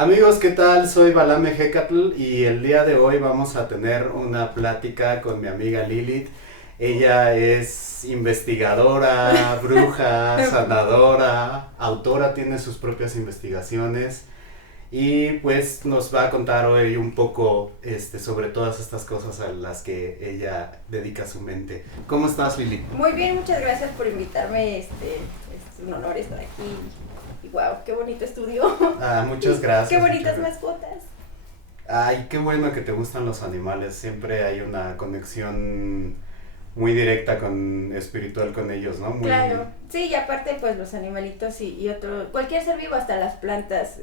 Amigos, ¿qué tal? Soy Balame Hecatl y el día de hoy vamos a tener una plática con mi amiga Lilith. Ella es investigadora, bruja, sanadora, autora, tiene sus propias investigaciones y pues nos va a contar hoy un poco sobre todas estas cosas a las que ella dedica su mente. ¿Cómo estás, Lilith? Muy bien, muchas gracias por invitarme. Es un honor estar aquí. Y wow, qué bonito estudio. Muchas gracias. Qué bonitas muchas mascotas. Ay, qué bueno que te gustan los animales. Siempre hay una conexión muy directa con espiritual con ellos, ¿no? Muy... Claro, sí, y aparte pues los animalitos y otro, cualquier ser vivo, hasta las plantas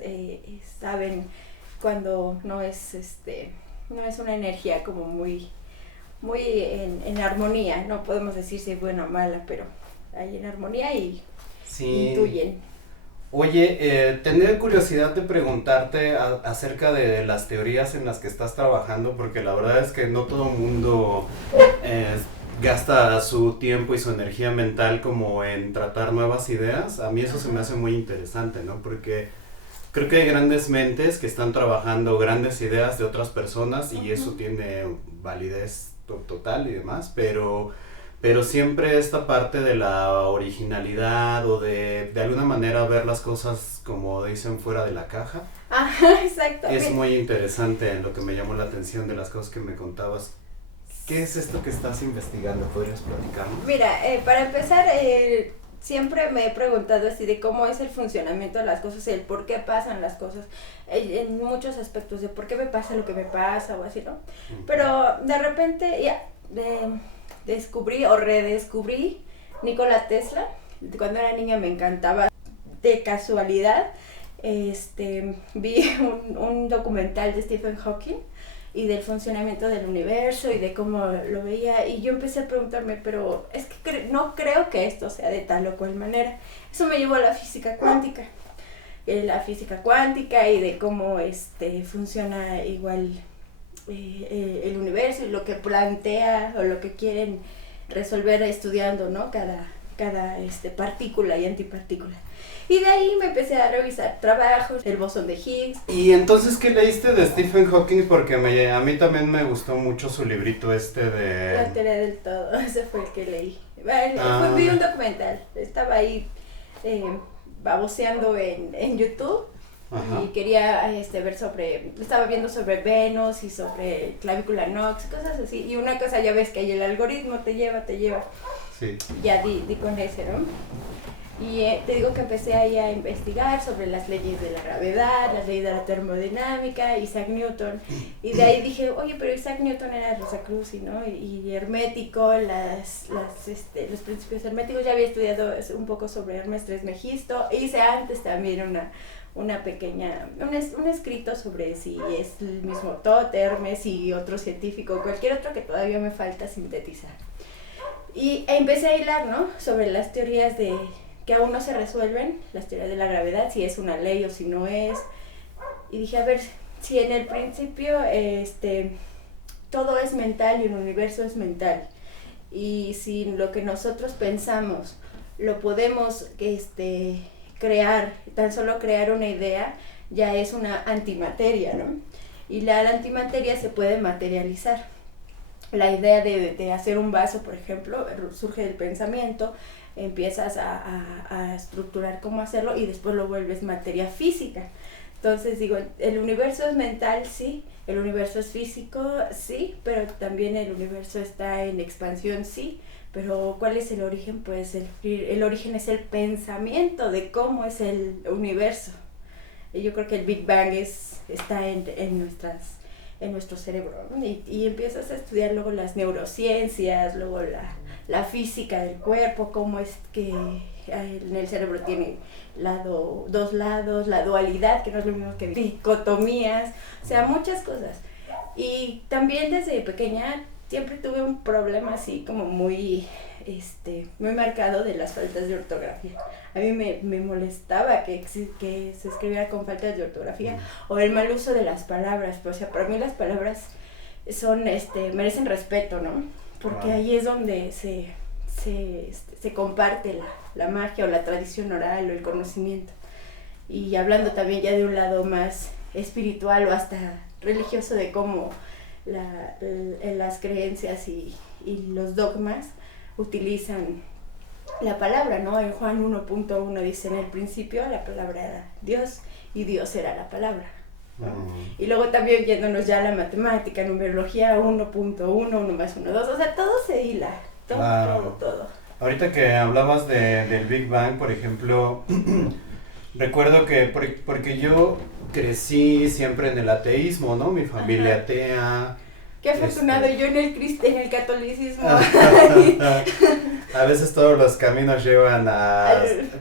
saben cuando no es una energía como muy en armonía. No podemos decir si es buena o mala, pero hay en armonía y Sí. intuyen. Oye, tenía curiosidad de preguntarte acerca de las teorías en las que estás trabajando, porque la verdad es que no todo el mundo eh, gasta su tiempo y su energía mental como en tratar nuevas ideas. A mí eso se me hace muy interesante, ¿no? Porque creo que hay grandes mentes que están trabajando grandes ideas de otras personas y eso tiene validez total y demás, pero siempre esta parte de la originalidad o de alguna manera ver las cosas como dicen fuera de la caja Ajá, exacto. es muy interesante en lo que me llamó la atención de las cosas que me contabas. ¿Qué es esto que estás investigando? ¿Podrías platicarnos? Mira, para empezar, siempre me he preguntado así de cómo es el funcionamiento de las cosas y el por qué pasan las cosas, en muchos aspectos, de por qué me pasa lo que me pasa o así, ¿no? Pero de repente ya descubrí o redescubrí Nikola Tesla. Cuando era niña me encantaba. De casualidad, vi un documental de Stephen Hawking y del funcionamiento del universo y de cómo lo veía, y yo empecé a preguntarme, pero es que no creo que esto sea de tal o cual manera. Eso me llevó a la física cuántica, y de cómo funciona igual el universo y lo que plantea o lo que quieren resolver estudiando, ¿no? Cada partícula y antipartícula. Y de ahí me empecé a revisar trabajos, el bosón de Higgs. ¿Y entonces qué leíste de Stephen Hawking? Porque a mí también me gustó mucho su librito de... La teoría del todo, ese fue el que leí. Vi un documental, estaba ahí baboseando en YouTube. Ajá. Y quería estaba viendo sobre Venus y sobre clavícula Knox, cosas así. Y una cosa, ya ves que ahí el algoritmo te lleva. Sí. Ya di con ese, ¿no? Y te digo que empecé ahí a investigar sobre las leyes de la gravedad, las leyes de la termodinámica, Isaac Newton. Y de ahí dije, oye, pero Isaac Newton era Rosacruci, ¿no? Y hermético, los principios herméticos. Ya había estudiado un poco sobre Hermes Trismegisto. Hice antes también un escrito sobre si es el mismo Tot, Hermes y otro científico, cualquier otro que todavía me falta sintetizar. Y empecé a hilar, ¿no? Sobre las teorías que aún no se resuelven, las teorías de la gravedad, si es una ley o si no es. Y dije, a ver, si en el principio todo es mental y el universo es mental, y si lo que nosotros pensamos lo podemos crear, tan solo crear una idea, ya es una antimateria, ¿no? Y la antimateria se puede materializar. La idea de hacer un vaso, por ejemplo, surge del pensamiento, empiezas a estructurar cómo hacerlo y después lo vuelves materia física. Entonces digo, el universo es mental, sí, el universo es físico, sí, pero también el universo está en expansión, sí. Pero ¿cuál es el origen? Pues el origen es el pensamiento de cómo es el universo. Y yo creo que el Big Bang está en nuestro cerebro, ¿no? Y empiezas a estudiar luego las neurociencias, luego la física del cuerpo, cómo es que en el cerebro tiene dos lados, la dualidad, que no es lo mismo que dicotomías, o sea, muchas cosas. Y también desde pequeña siempre tuve un problema así como muy marcado de las faltas de ortografía. A mí me molestaba que se escribiera con faltas de ortografía o el mal uso de las palabras. O sea, para mí las palabras son merecen respeto, ¿no? Porque ahí es donde se comparte la magia o la tradición oral o el conocimiento. Y hablando también ya de un lado más espiritual o hasta religioso de cómo las creencias y los dogmas utilizan la palabra, ¿no? En Juan 1.1 dice, en el principio la palabra era Dios y Dios era la palabra, ¿no? Y luego también yéndonos ya a la matemática, numerología 1.1, 1 más 1, 2, o sea, todo se hila, todo, claro. todo. Ahorita que hablabas del Big Bang, por ejemplo, recuerdo que, porque yo crecí siempre en el ateísmo, ¿no? Mi familia Ajá. atea. Qué afortunado, yo en el catolicismo. A veces todos los caminos llevan a...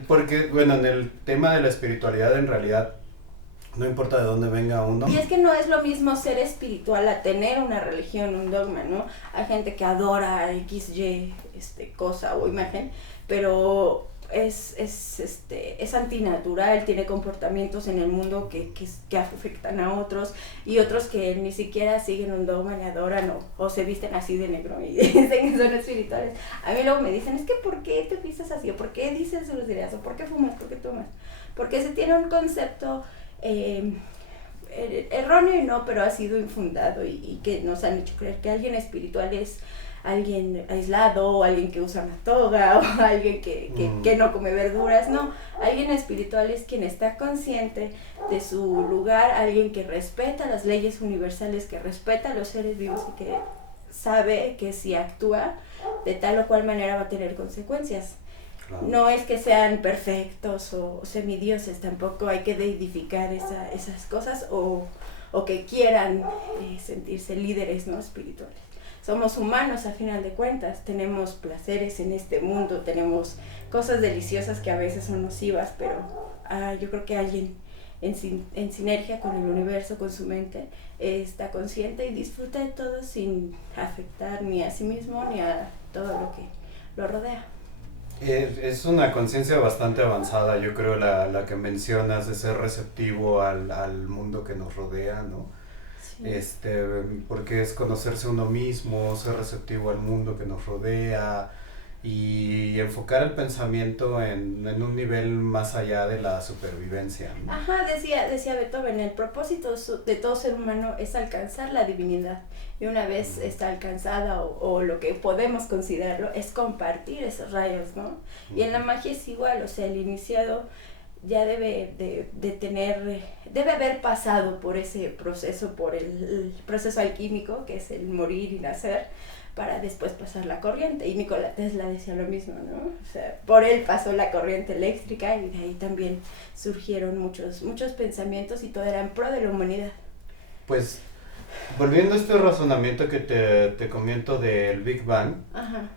Porque, bueno, en el tema de la espiritualidad, en realidad, no importa de dónde venga uno. Y es que no es lo mismo ser espiritual a tener una religión, un dogma, ¿no? Hay gente que adora XY cosa o imagen, pero es antinatural, tiene comportamientos en el mundo que afectan a otros, y otros que ni siquiera siguen un dogma, ni adoran o se visten así de negro y dicen que son espirituales. A mí luego me dicen, es que ¿por qué te vistes así? ¿O por qué dices groserías? ¿O por qué fumas? ¿Por qué tomas? Porque se tiene un concepto erróneo y no, pero ha sido infundado y que nos han hecho creer que alguien espiritual es alguien aislado, o alguien que usa una toga, o alguien que no come verduras. No, alguien espiritual es quien está consciente de su lugar, alguien que respeta las leyes universales, que respeta a los seres vivos y que sabe que si actúa de tal o cual manera va a tener consecuencias. Claro. No es que sean perfectos o semidioses, tampoco hay que deidificar esas cosas o que quieran sentirse líderes, ¿no? Espirituales. Somos humanos a final de cuentas, tenemos placeres en este mundo, tenemos cosas deliciosas que a veces son nocivas, pero yo creo que alguien en sinergia con el universo, con su mente, está consciente y disfruta de todo sin afectar ni a sí mismo ni a todo lo que lo rodea. Es una conciencia bastante avanzada, yo creo, la que mencionas, de ser receptivo al mundo que nos rodea, ¿no? Sí. Porque es conocerse uno mismo, ser receptivo al mundo que nos rodea y enfocar el pensamiento en un nivel más allá de la supervivencia, ¿no? Ajá, decía Beethoven, el propósito de todo ser humano es alcanzar la divinidad. Y una vez está alcanzada o lo que podemos considerarlo es compartir esos rayos, ¿no? Y en la magia es igual, o sea, el iniciado ya debe haber pasado por ese proceso, por el proceso alquímico, que es el morir y nacer, para después pasar la corriente. Y Nikola Tesla decía lo mismo, ¿no? O sea, por él pasó la corriente eléctrica y de ahí también surgieron muchos pensamientos y todo era en pro de la humanidad. Pues, volviendo a este razonamiento que te comento del Big Bang, ajá.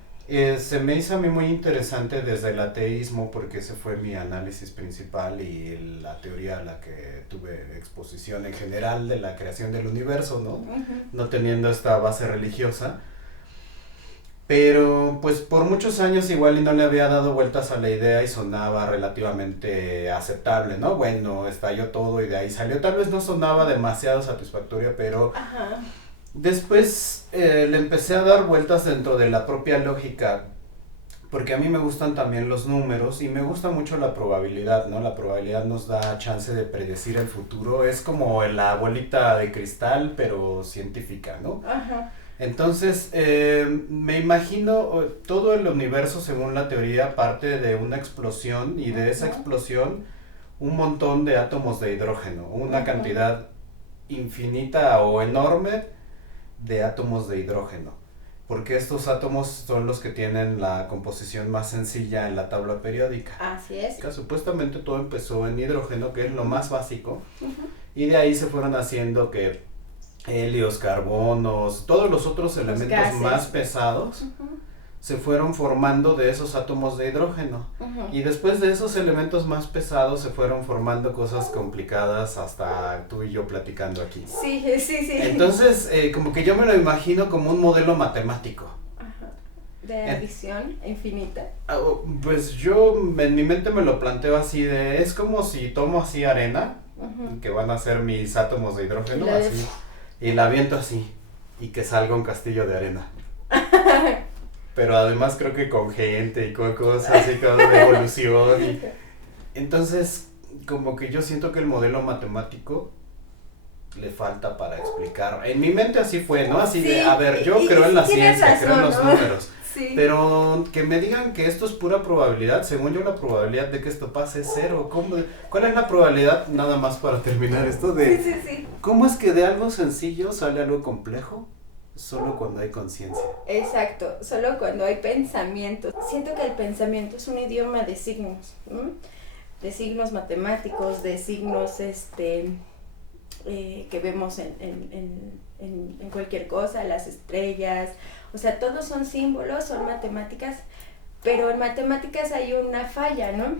Se me hizo a mí muy interesante desde el ateísmo, porque ese fue mi análisis principal y la teoría a la que tuve exposición en general de la creación del universo, ¿no? Uh-huh. No teniendo esta base religiosa. Pero pues por muchos años igual y no le había dado vueltas a la idea y sonaba relativamente aceptable, ¿no? Bueno, estalló todo y de ahí salió. Tal vez no sonaba demasiado satisfactorio, pero ajá. Después le empecé a dar vueltas dentro de la propia lógica, porque a mí me gustan también los números y me gusta mucho la probabilidad, ¿no? La probabilidad nos da chance de predecir el futuro, es como la bolita de cristal, pero científica, ¿no? Ajá. Entonces, me imagino todo el universo, según la teoría, parte de una explosión y de esa explosión un montón de átomos de hidrógeno, una cantidad infinita o enorme de átomos de hidrógeno, porque estos átomos son los que tienen la composición más sencilla en la tabla periódica. Así es. Supuestamente todo empezó en hidrógeno, que es lo más básico, y de ahí se fueron haciendo que helios, carbonos, todos los otros elementos más pesados se fueron formando de esos átomos de hidrógeno. Y después de esos elementos más pesados se fueron formando cosas complicadas, hasta tú y yo platicando aquí. Sí. Entonces, como que yo me lo imagino como un modelo matemático. Ajá. De adición infinita. Pues yo en mi mente me lo planteo así es como si tomo así arena, que van a ser mis átomos de hidrógeno, así, y la aviento así, y que salga un castillo de arena. Pero además creo que con gente y con cosas así como de evolución. Entonces, como que yo siento que el modelo matemático le falta para explicar. En mi mente así fue, ¿no? Así sí, de, a ver, yo creo en la ciencia, razón, creo en los números. Sí. Pero que me digan que esto es pura probabilidad, según yo la probabilidad de que esto pase es cero. ¿Cuál es la probabilidad, nada más para terminar esto, de sí. cómo es que de algo sencillo sale algo complejo? Solo cuando hay conciencia. Exacto, solo cuando hay pensamiento. Siento que el pensamiento es un idioma de signos, ¿no? De signos matemáticos, de signos que vemos en cualquier cosa, las estrellas, o sea, todos son símbolos, son matemáticas, pero en matemáticas hay una falla, ¿no?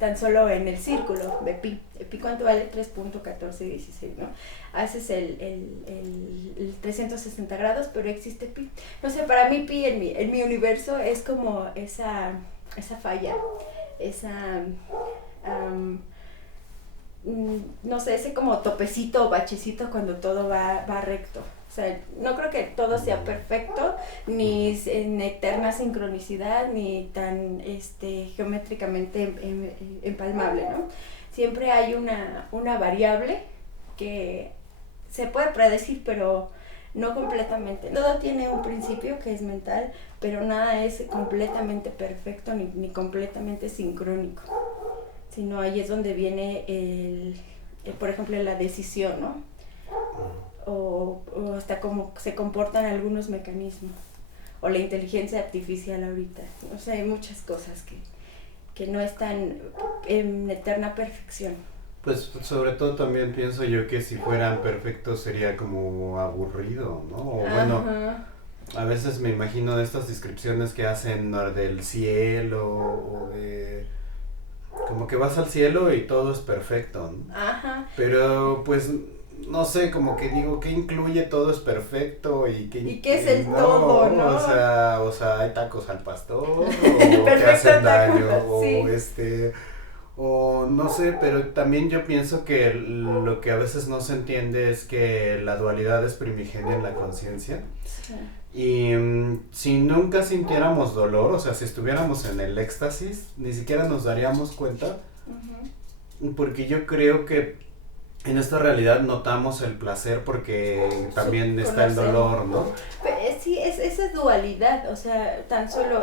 Tan solo en el círculo de pi. Pi, ¿cuánto vale? 3.1416, ¿no? Haces el 360 grados, pero existe pi. No sé, para mí pi en mi universo es como esa falla, no sé, ese como topecito o bachecito cuando todo va recto. O sea, no creo que todo sea perfecto, ni en eterna sincronicidad, ni tan geométricamente empalmable, ¿no? Siempre hay una variable que se puede predecir, pero no completamente. Todo tiene un principio que es mental, pero nada es completamente perfecto ni completamente sincrónico. Sino ahí es donde viene por ejemplo, la decisión, ¿no? O hasta cómo se comportan algunos mecanismos, o la inteligencia artificial ahorita. O sea, hay muchas cosas que no están en eterna perfección. Pues sobre todo también pienso yo que si fueran perfectos sería como aburrido, ¿no? O bueno, a veces me imagino de estas descripciones que hacen del cielo o de... como que vas al cielo y todo es perfecto, ¿no? Ajá. Pero pues no sé, como que digo, ¿qué incluye todo es perfecto? ¿Y qué es el todo, no? O sea, ¿hay tacos al pastor? ¿O te hacen daño? Sí. O no sé, pero también yo pienso que lo que a veces no se entiende es que la dualidad es primigenia en la conciencia. Sí. Y si nunca sintiéramos dolor, o sea, si estuviéramos en el éxtasis, ni siquiera nos daríamos cuenta, porque yo creo que en esta realidad notamos el placer porque también está el dolor, ¿no? Sí, es esa dualidad, o sea, tan solo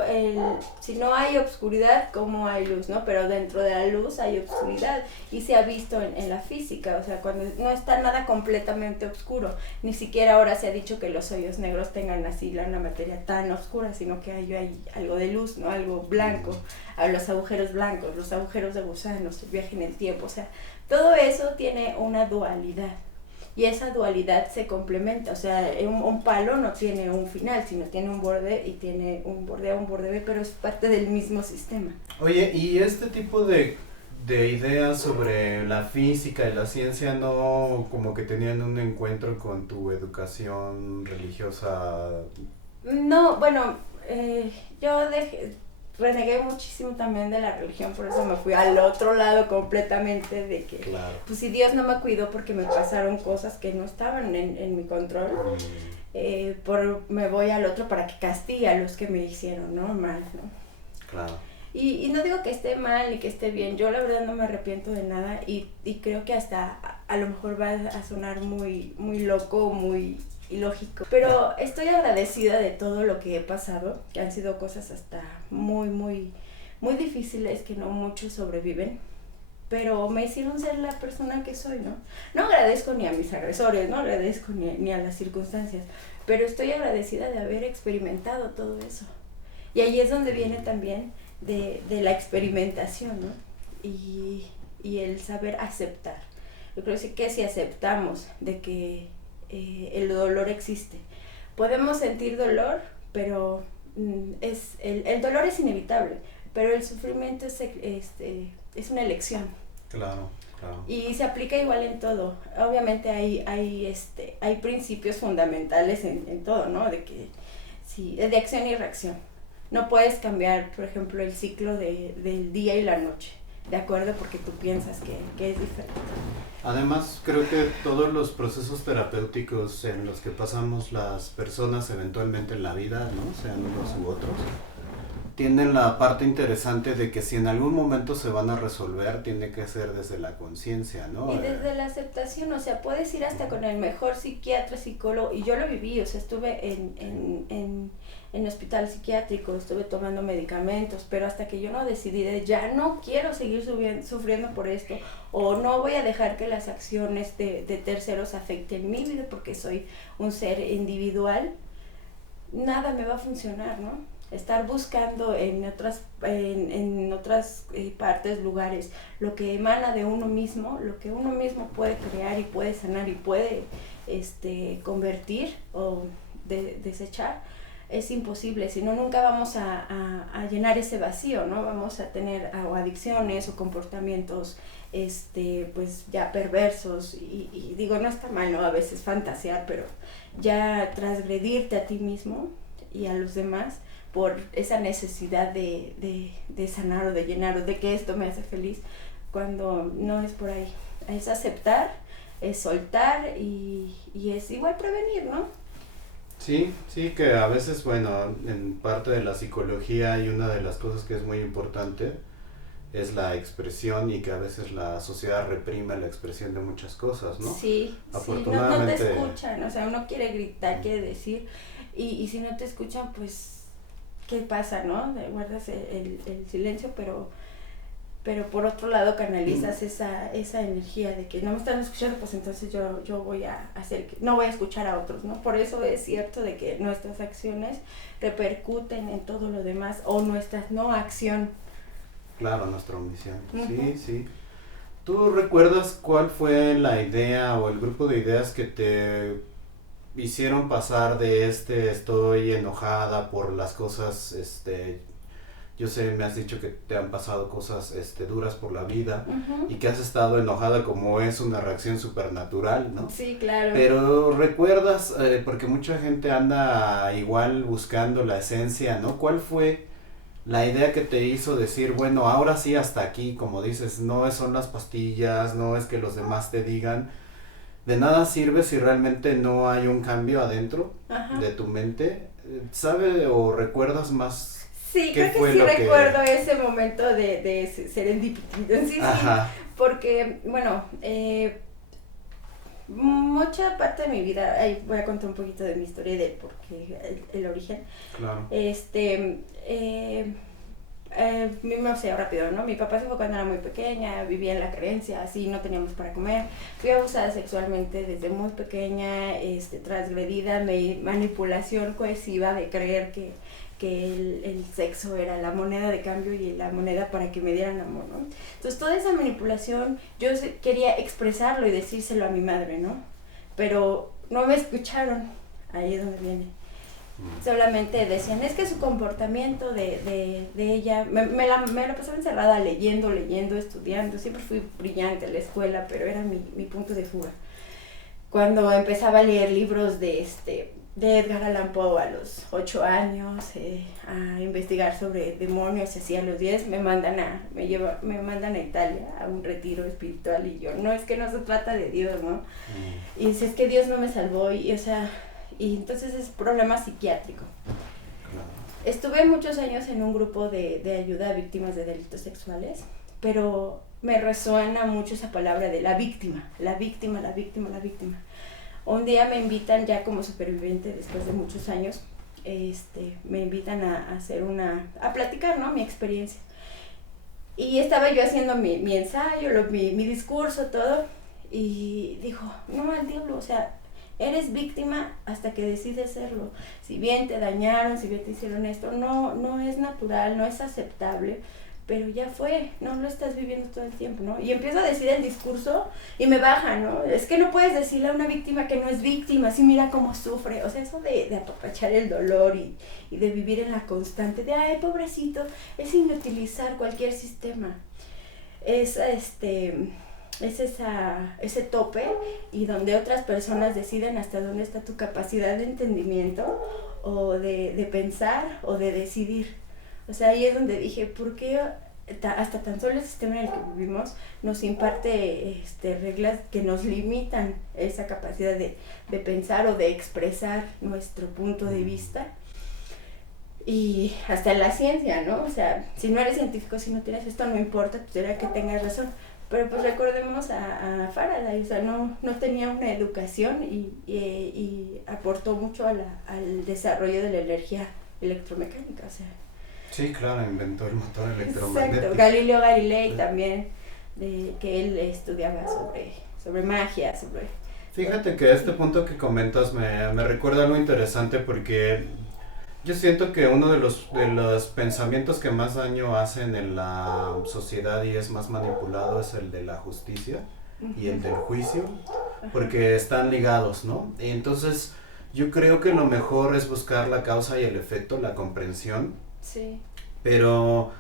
si no hay obscuridad, ¿cómo hay luz, no? Pero dentro de la luz hay obscuridad y se ha visto en la física, o sea, cuando no está nada completamente oscuro, ni siquiera ahora se ha dicho que los hoyos negros tengan así una materia tan oscura, sino que hay algo de luz, ¿no? Algo blanco, a los agujeros blancos, los agujeros de gusanos, el viaje en el tiempo, o sea, todo eso tiene una dualidad y esa dualidad se complementa, o sea, un palo no tiene un final, sino tiene un borde y tiene un borde A, un borde B, pero es parte del mismo sistema. Oye, ¿y este tipo de ideas sobre la física y la ciencia no como que tenían un encuentro con tu educación religiosa? No, bueno, yo renegué muchísimo también de la religión, por eso me fui al otro lado completamente de que, claro, pues si Dios no me cuidó porque me pasaron cosas que no estaban en mi control, me voy al otro para que castigue a los que me hicieron, ¿no? Mal, ¿no? Claro. Y no digo que esté mal ni que esté bien, yo la verdad no me arrepiento de nada y creo que hasta a lo mejor va a sonar muy, muy loco, muy ilógico, pero estoy agradecida de todo lo que he pasado, que han sido cosas hasta muy, muy, muy difíciles que no muchos sobreviven, pero me hicieron ser la persona que soy, ¿no? No agradezco ni a mis agresores, no agradezco ni a las circunstancias, pero estoy agradecida de haber experimentado todo eso. Y ahí es donde viene también de la experimentación, ¿no? Y el saber aceptar. Yo creo que si aceptamos de que el dolor existe. Podemos sentir dolor, pero el dolor es inevitable, pero el sufrimiento es una elección. Claro, claro. Y se aplica igual en todo. Obviamente hay principios fundamentales en todo, ¿no? De que sí, de acción y reacción. No puedes cambiar, por ejemplo, el ciclo del día y la noche, ¿de acuerdo? Porque tú piensas que es diferente. Además, creo que todos los procesos terapéuticos en los que pasamos las personas eventualmente en la vida, ¿no? Sean unos u otros, tienen la parte interesante de que si en algún momento se van a resolver, tiene que ser desde la conciencia, ¿no? Y desde la aceptación, o sea, puedes ir hasta con el mejor psiquiatra, psicólogo, y yo lo viví, o sea, estuve en hospital psiquiátrico, estuve tomando medicamentos, pero hasta que yo no decidí de ya no quiero seguir sufriendo por esto, o no voy a dejar que las acciones de terceros afecten mi vida porque soy un ser individual, nada me va a funcionar, ¿no? Estar buscando en otras partes, lugares, lo que emana de uno mismo, lo que uno mismo puede crear y puede sanar y puede convertir o desechar, es imposible, si no nunca vamos a llenar ese vacío, ¿no? Vamos a tener o adicciones o comportamientos pues ya perversos y digo, no está mal, ¿no? A veces fantasear, pero ya transgredirte a ti mismo y a los demás por esa necesidad de sanar o de llenar o de que esto me hace feliz, cuando no es por ahí. Es aceptar, es soltar y es igual prevenir, ¿no? Sí, sí, que a veces, bueno, en parte de la psicología hay una de las cosas que es muy importante, es la expresión y que a veces la sociedad reprime la expresión de muchas cosas, ¿no? Sí, afortunadamente, sí, no te escuchan, o sea, uno quiere gritar, quiere decir, y si no te escuchan, pues, ¿qué pasa, no? Guardas el silencio, pero por otro lado canalizas esa energía de que no me están escuchando, pues entonces yo voy a hacer, no voy a escuchar a otros, ¿no? Por eso es cierto de que nuestras acciones repercuten en todo lo demás, o nuestra no acción. claro, nuestra omisión. Uh-huh. Sí, sí. ¿Tú recuerdas cuál fue la idea o el grupo de ideas que te hicieron pasar de estoy enojada por las cosas, yo sé, me has dicho que te han pasado cosas duras por la vida, Uh-huh. y que has estado enojada como es una reacción supernatural, ¿no? Sí, claro. Pero recuerdas, porque mucha gente anda igual buscando la esencia, ¿no? ¿Cuál fue la idea que te hizo decir, bueno, ahora sí hasta aquí, como dices, no son las pastillas, no es que los demás te digan, de nada sirve si realmente no hay un cambio adentro Ajá. de tu mente? ¿Sabe o recuerdas más? Sí, ¿Qué creo fue que sí lo que- recuerdo ese momento de serendipity. Sí, Ajá. porque, bueno, mucha parte de mi vida, ahí voy a contar un poquito de mi historia y de por qué el origen. Claro. No sé, rápido, ¿no? Mi papá se fue cuando era muy pequeña, vivía en la carencia, así no teníamos para comer. Fui abusada sexualmente desde muy pequeña, transgredida, manipulación cohesiva de creer que el sexo era la moneda de cambio y la moneda para que me dieran amor, ¿no? Entonces toda esa manipulación yo quería expresarlo y decírselo a mi madre, ¿no? Pero no me escucharon, ahí es donde viene. Solamente decían, es que su comportamiento de ella, me la pasaba encerrada leyendo, estudiando, siempre fui brillante en la escuela, pero era mi punto de fuga. Cuando empezaba a leer libros de Edgar Allan Poe a los 8 años, a investigar sobre demonios, y así a los 10 me mandan a Italia a un retiro espiritual, y yo, no, es que no se trata de Dios, ¿no? Y dice, es que Dios no me salvó, y entonces es problema psiquiátrico. Estuve muchos años en un grupo de ayuda a víctimas de delitos sexuales, pero me resuena mucho esa palabra de la víctima. Un día me invitan ya como superviviente después de muchos años, me invitan a platicar, ¿no? Mi experiencia. Y estaba yo haciendo mi ensayo, mi discurso, todo, y dijo, no, al diablo, o sea, eres víctima hasta que decides serlo. Si bien te dañaron, si bien te hicieron esto, no es natural, no es aceptable, pero ya fue, no lo estás viviendo todo el tiempo, ¿no? Y empiezo a decir el discurso y me baja, ¿no? Es que no puedes decirle a una víctima que no es víctima, sí, mira cómo sufre. O sea, eso de apapachar el dolor y de vivir en la constante de, ay, pobrecito, es inutilizar cualquier sistema. Es ese tope, y donde otras personas deciden hasta dónde está tu capacidad de entendimiento o de pensar o de decidir. O sea, ahí es donde dije, ¿por qué hasta tan solo el sistema en el que vivimos nos imparte reglas que nos limitan esa capacidad de pensar o de expresar nuestro punto de vista? y hasta la ciencia, ¿no? O sea, si no eres científico, si no tienes esto, no importa, pues era que tengas razón. Pero pues recordemos a Faraday, o sea, no tenía una educación y aportó mucho al desarrollo de la energía electromecánica, o sea. Sí, claro, inventó el motor electromagnético. Exacto, Galileo Galilei también, que él estudiaba sobre magia, sobre... Fíjate que este punto que comentas me recuerda algo interesante porque yo siento que uno de los pensamientos que más daño hacen en la sociedad y es más manipulado es el de la justicia y el del juicio, porque están ligados, ¿no? Y entonces yo creo que lo mejor es buscar la causa y el efecto, la comprensión. Sí. Pero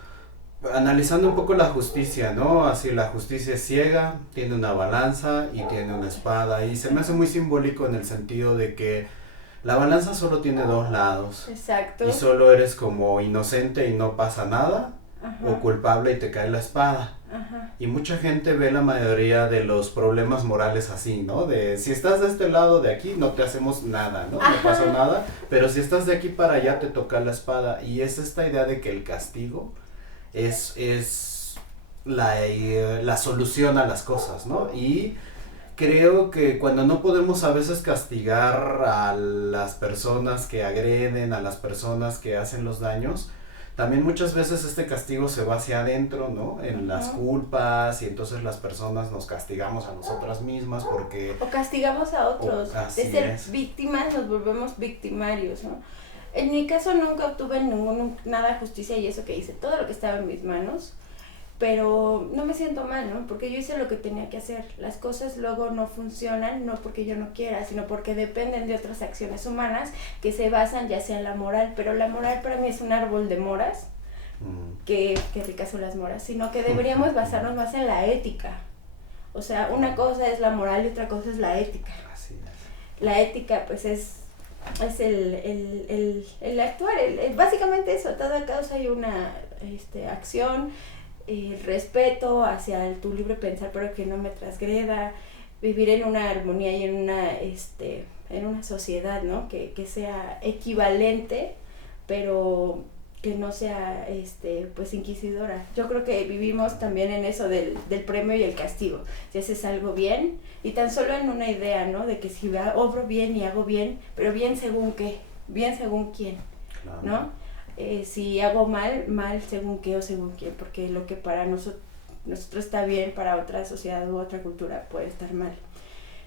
analizando un poco la justicia, ¿no? Así la justicia es ciega, tiene una balanza y tiene una espada. Y se me hace muy simbólico en el sentido de que la balanza solo tiene dos lados. Exacto. Y solo eres como inocente y no pasa nada, o culpable y te cae la espada. Ajá. Y mucha gente ve la mayoría de los problemas morales así, ¿no? De si estás de este lado de aquí no te hacemos nada, ¿no? No pasa nada, pero si estás de aquí para allá te toca la espada. Y es esta idea de que el castigo es la solución a las cosas, ¿no? Y creo que cuando no podemos a veces castigar a las personas que agreden, a las personas que hacen los daños, también muchas veces este castigo se va hacia adentro, ¿no? En las culpas y entonces las personas nos castigamos a nosotras mismas porque... O castigamos a otros. De ser es. víctimas nos volvemos victimarios, ¿no? En mi caso nunca obtuve nada de justicia y eso que hice, todo lo que estaba en mis manos, pero no me siento mal, ¿no? Porque yo hice lo que tenía que hacer. Las cosas luego no funcionan, no porque yo no quiera, sino porque dependen de otras acciones humanas que se basan ya sea en la moral, pero la moral para mí es un árbol de moras, que ricas son las moras, sino que deberíamos basarnos más en la ética. O sea, una cosa es la moral y otra cosa es la ética. Así es. La ética pues es el actuar, básicamente eso, toda causa hay una acción, respeto hacia tu libre pensar pero que no me transgreda, vivir en una armonía y en una sociedad, ¿no? Que sea equivalente pero que no sea pues inquisidora. Yo creo que vivimos también en eso del premio y el castigo. Si haces algo bien, y tan solo en una idea, ¿no? De que si obro bien y hago bien, pero bien según qué, bien según quién, Claro. ¿no? Si hago mal según qué o según quién, porque lo que para nosotros está bien, para otra sociedad u otra cultura puede estar mal.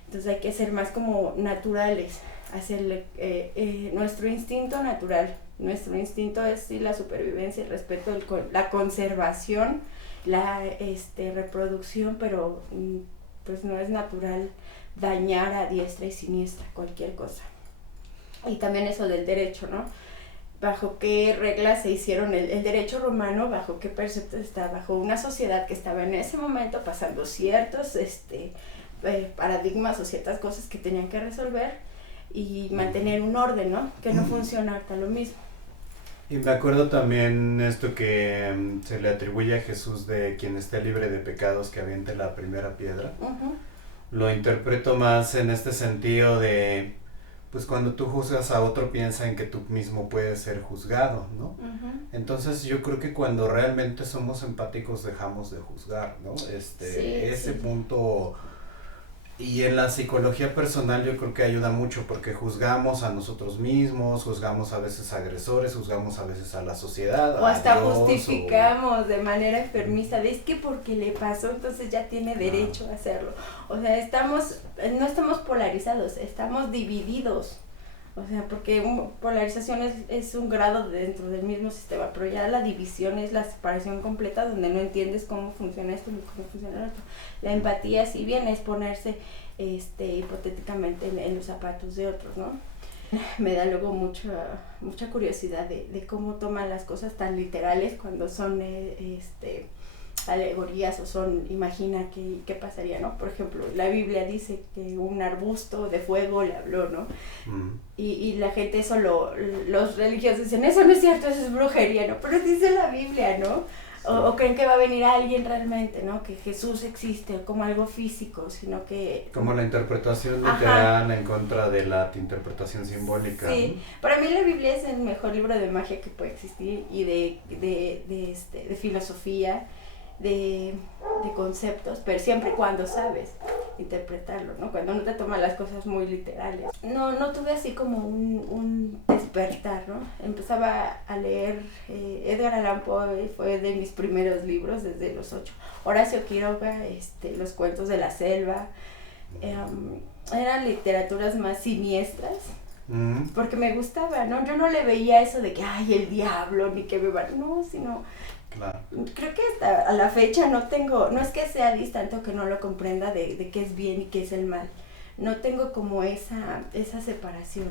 Entonces hay que ser más como naturales, hacerle nuestro instinto natural. Nuestro instinto es sí, la supervivencia, el respeto, la conservación, la reproducción, pero pues no es natural dañar a diestra y siniestra cualquier cosa. Y también eso del derecho, ¿no? Bajo qué reglas se hicieron el derecho romano, bajo qué preceptos está, bajo una sociedad que estaba en ese momento pasando ciertos paradigmas o ciertas cosas que tenían que resolver y mantener un orden, ¿no? Que no funciona hasta lo mismo. Y me acuerdo también esto que se le atribuye a Jesús de quien esté libre de pecados que aviente la primera piedra. Lo interpreto más en este sentido de, pues cuando tú juzgas a otro piensa en que tú mismo puedes ser juzgado, ¿no? Entonces yo creo que cuando realmente somos empáticos dejamos de juzgar, ¿no? Ese punto. Y en la psicología personal yo creo que ayuda mucho porque juzgamos a nosotros mismos, juzgamos a veces a agresores, juzgamos a veces a la sociedad. O hasta justificamos de manera enfermiza, es que porque le pasó entonces ya tiene derecho a hacerlo. O sea, no estamos polarizados, estamos divididos. O sea, porque polarización es un grado dentro del mismo sistema, pero ya la división es la separación completa donde no entiendes cómo funciona esto ni cómo funciona lo otro. La empatía, si bien es ponerse hipotéticamente en los zapatos de otros, ¿no? Me da luego mucha curiosidad de cómo toman las cosas tan literales cuando son alegorías o son, imagina qué pasaría, ¿no? Por ejemplo, la Biblia dice que un arbusto de fuego le habló, ¿no? Y la gente los religiosos dicen, eso no es cierto, eso es brujería, ¿no? Pero dice la Biblia, ¿no? o creen que va a venir alguien realmente, ¿no? Que Jesús existe como algo físico, sino que... Como la interpretación literal en contra de la interpretación simbólica. Sí, para mí la Biblia es el mejor libro de magia que puede existir y de filosofía, de conceptos, pero siempre y cuando sabes interpretarlo, ¿no? Cuando no te toman las cosas muy literales. No tuve así como un despertar, ¿no? Empezaba a leer Edgar Allan Poe, fue de mis primeros libros desde los 8. Horacio Quiroga, Los cuentos de la selva, eran literaturas más siniestras. Porque me gustaba, ¿no? Yo no le veía eso de que, ay, el diablo, ni que me va, no, sino... Claro. Creo que hasta a la fecha no es que sea distante o que no lo comprenda de qué es bien y qué es el mal. No tengo como esa separación.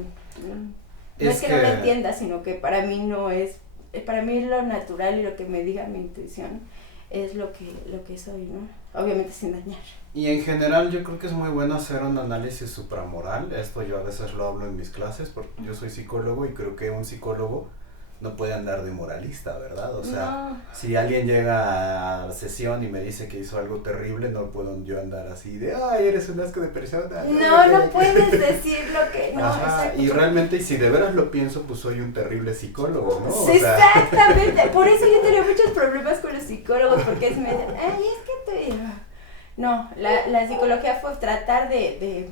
No es que no lo entienda, sino que para mí no es, para mí lo natural y lo que me diga mi intuición es lo que soy, ¿no? Obviamente sin dañar. Y en general yo creo que es muy bueno hacer un análisis supramoral. Esto yo a veces lo hablo en mis clases porque yo soy psicólogo y creo que un psicólogo no puede andar de moralista, ¿verdad? O sea, si alguien llega a la sesión y me dice que hizo algo terrible, no puedo yo andar así de, ay, eres un asco de persona. No puedes decir lo que no. Ajá, y realmente, si de veras lo pienso, pues soy un terrible psicólogo, ¿no? Sí, exactamente, por eso yo tenía muchos problemas con los psicólogos, porque es medio, ay, es que tú... No, la psicología fue tratar de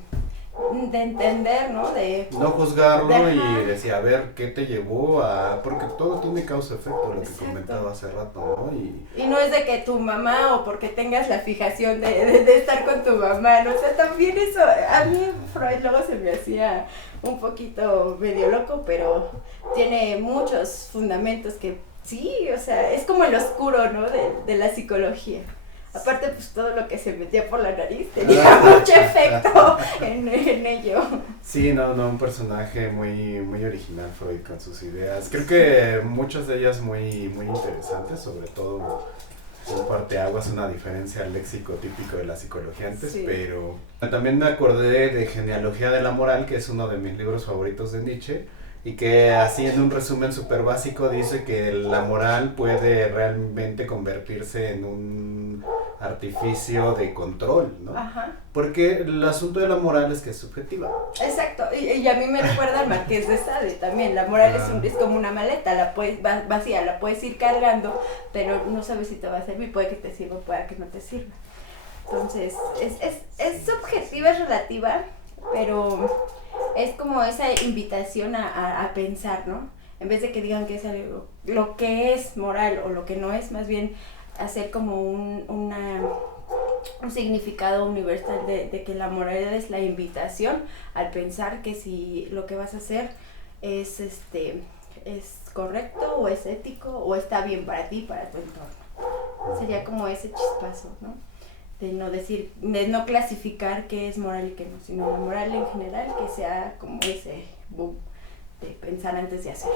entender, ¿no? No juzgarlo y decir, a ver, ¿qué te llevó a...? Porque todo tiene causa-efecto, lo que comentaba hace rato, ¿no? Y no es de que tu mamá o porque tengas la fijación de estar con tu mamá, ¿no? O sea, también eso, a mí Freud luego se me hacía un poquito medio loco, pero tiene muchos fundamentos que sí, o sea, es como el oscuro, ¿no? De la psicología. Aparte, pues todo lo que se metía por la nariz tenía mucho efecto en ello. Sí, un personaje muy, muy original Freud con sus ideas. Creo que muchas de ellas muy, muy interesantes, sobre todo un parteaguas, una diferencia al léxico típico de la psicología antes, sí. Pero también me acordé de Genealogía de la Moral, que es uno de mis libros favoritos de Nietzsche, y que así en un resumen súper básico dice que la moral puede realmente convertirse en un artificio de control, ¿no? Ajá. Porque el asunto de la moral es que es subjetiva. Exacto, y a mí me recuerda al Marqués de Sade también. La moral es como una maleta, la puedes vacía, la puedes ir cargando, pero no sabes si te va a servir, puede que te sirva, puede que no te sirva. Entonces, es subjetiva, es relativa, pero es como esa invitación a pensar, ¿no? En vez de que digan que es algo, lo que es moral o lo que no es, más bien hacer como un significado universal de que la moral es la invitación al pensar que si lo que vas a hacer es correcto o es ético o está bien para ti, para tu entorno. Sería como ese chispazo, ¿no? De no decir, de no clasificar qué es moral y qué no, sino la moral en general, que sea como ese boom de pensar antes de hacer.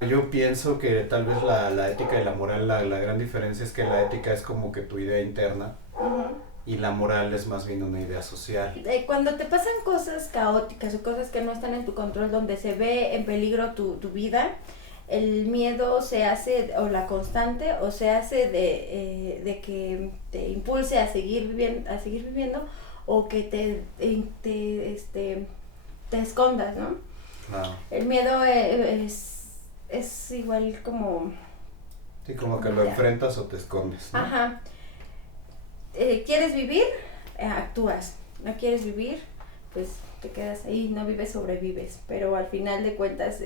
Yo pienso que tal vez la ética y la moral, la gran diferencia es que la ética es como que tu idea interna, y la moral es más bien una idea social. Cuando te pasan cosas caóticas o cosas que no están en tu control, donde se ve en peligro tu vida, el miedo se hace, o la constante, o se hace de que te impulse a seguir viviendo, o que te escondas, ¿no? Claro. El miedo es igual como... Sí, como que lo enfrentas o te escondes, ¿no? Ajá. ¿Quieres vivir? Actúas. ¿No quieres vivir? Pues te quedas ahí, no vives, sobrevives, pero al final de cuentas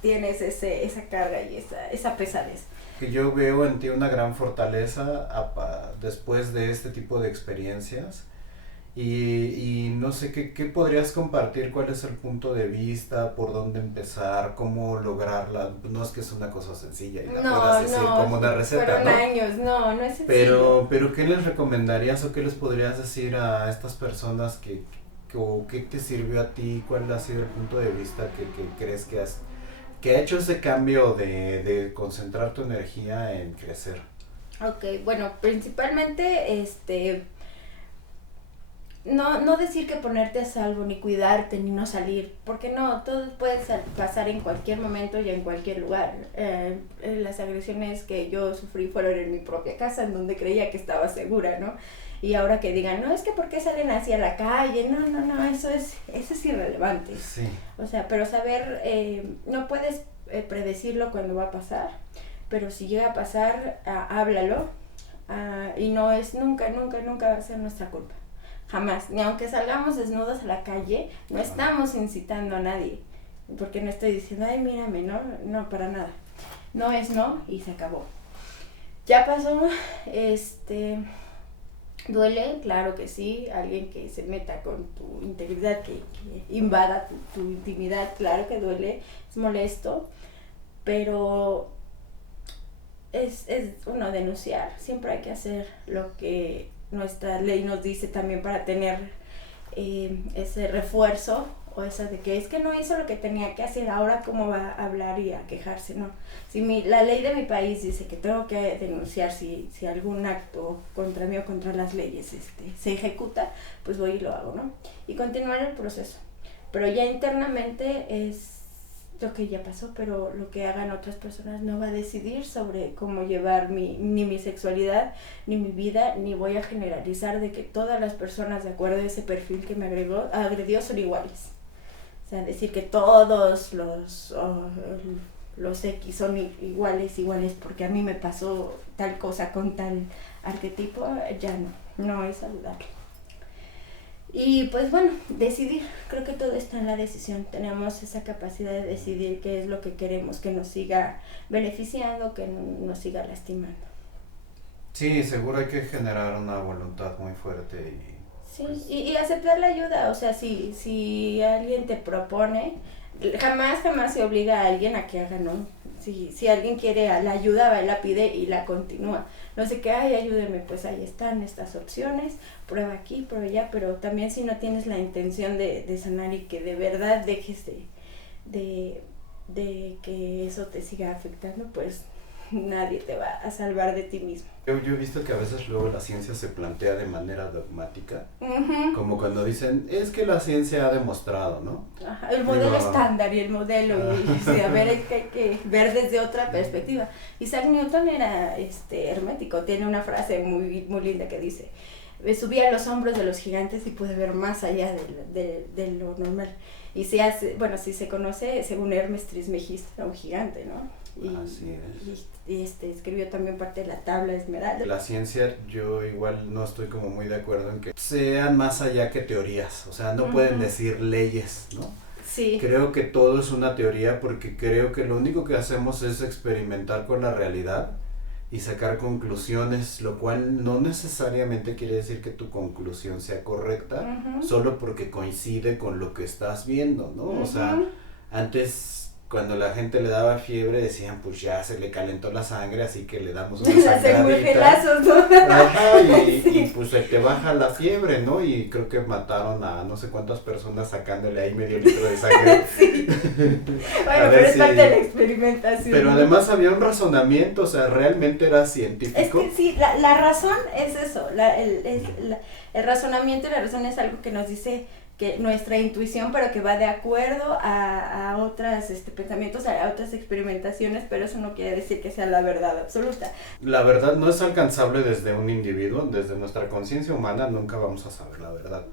tienes esa carga y esa pesadez. Que yo veo en ti una gran fortaleza después de este tipo de experiencias y no sé qué podrías compartir, cuál es el punto de vista, por dónde empezar, cómo lograrla. No es que es una cosa sencilla y la puedas decir como una receta, fueron ¿no? Años, no es sencillo. Pero ¿qué les recomendarías o qué les podrías decir a estas personas que o qué te sirvió a ti? ¿Cuál ha sido el punto de vista que crees que ha hecho ese cambio de concentrar tu energía en crecer? Ok, bueno, principalmente no decir que ponerte a salvo, ni cuidarte, ni no salir, porque no, todo puede pasar en cualquier momento y en cualquier lugar. Las agresiones que yo sufrí fueron en mi propia casa, en donde creía que estaba segura, ¿no? Y ahora que digan, no, es que ¿por qué salen así a la calle? No, eso es irrelevante. Sí. O sea, pero saber, no puedes predecirlo cuando va a pasar, pero si llega a pasar, háblalo, y no es nunca va a ser nuestra culpa. Jamás, ni aunque salgamos desnudos a la calle, no estamos incitando a nadie, porque no estoy diciendo, ay, mírame, no, para nada. No es no, y se acabó. Ya pasó, duele, claro que sí, alguien que se meta con tu integridad, que invada tu intimidad, claro que duele, es molesto, pero es uno denunciar, siempre hay que hacer lo que nuestra ley nos dice también para tener ese refuerzo o esa de que es que no hizo lo que tenía que hacer, ahora cómo va a hablar y a quejarse, no. Si la ley de mi país dice que tengo que denunciar si algún acto contra mí o contra las leyes se ejecuta, pues voy y lo hago, ¿no? Y continuar el proceso. Pero ya internamente es lo que ya pasó, pero lo que hagan otras personas no va a decidir sobre cómo llevar ni mi sexualidad, ni mi vida, ni voy a generalizar de que todas las personas de acuerdo a ese perfil que me agredió son iguales. O sea, decir que todos los X son iguales porque a mí me pasó tal cosa con tal arquetipo, ya no es saludable. Y pues bueno, decidir, creo que todo está en la decisión, tenemos esa capacidad de decidir qué es lo que queremos, que nos siga beneficiando, que nos siga lastimando. Sí, seguro hay que generar una voluntad muy fuerte sí, pues, y aceptar la ayuda, o sea, si alguien te propone, jamás se obliga a alguien a que haga, ¿no? Si alguien quiere la ayuda, va y la pide y la continúa. No sé qué, ayúdeme, pues ahí están estas opciones, prueba aquí, prueba allá, pero también si no tienes la intención de sanar y que de verdad dejes de que eso te siga afectando, pues nadie te va a salvar de ti mismo. Yo he visto que a veces luego la ciencia se plantea de manera dogmática, como cuando dicen, es que la ciencia ha demostrado, ¿no? Ajá, el modelo estándar y el modelo, y a ver, hay que ver desde otra perspectiva. Isaac Newton era hermético, tiene una frase muy, muy linda que dice, subí a los hombros de los gigantes y pude ver más allá de lo normal. Y si se conoce, según Hermes Trismegisto, un gigante, ¿no? Así es. Y escribió también parte de la tabla esmeralda. La ciencia, yo igual no estoy como muy de acuerdo en que sean más allá que teorías, o sea, no pueden decir leyes, ¿no? Sí. Creo que todo es una teoría porque creo que lo único que hacemos es experimentar con la realidad y sacar conclusiones, lo cual no necesariamente quiere decir que tu conclusión sea correcta, solo porque coincide con lo que estás viendo, ¿no? O sea, antes cuando la gente le daba fiebre decían, pues ya se le calentó la sangre, así que le damos una sangradita. ¿No? Ajá, y pues se te baja la fiebre, ¿no? Y creo que mataron a no sé cuántas personas sacándole ahí medio litro de sangre. Sí. Bueno, pero es parte de la experimentación. Pero además había un razonamiento, o sea, realmente era científico. Es que sí, la razón es eso, el razonamiento y la razón es algo que nos dice que nuestra intuición, pero que va de acuerdo a otros pensamientos, a otras experimentaciones, pero eso no quiere decir que sea la verdad absoluta. La verdad no es alcanzable desde un individuo, desde nuestra conciencia humana nunca vamos a saber la verdad.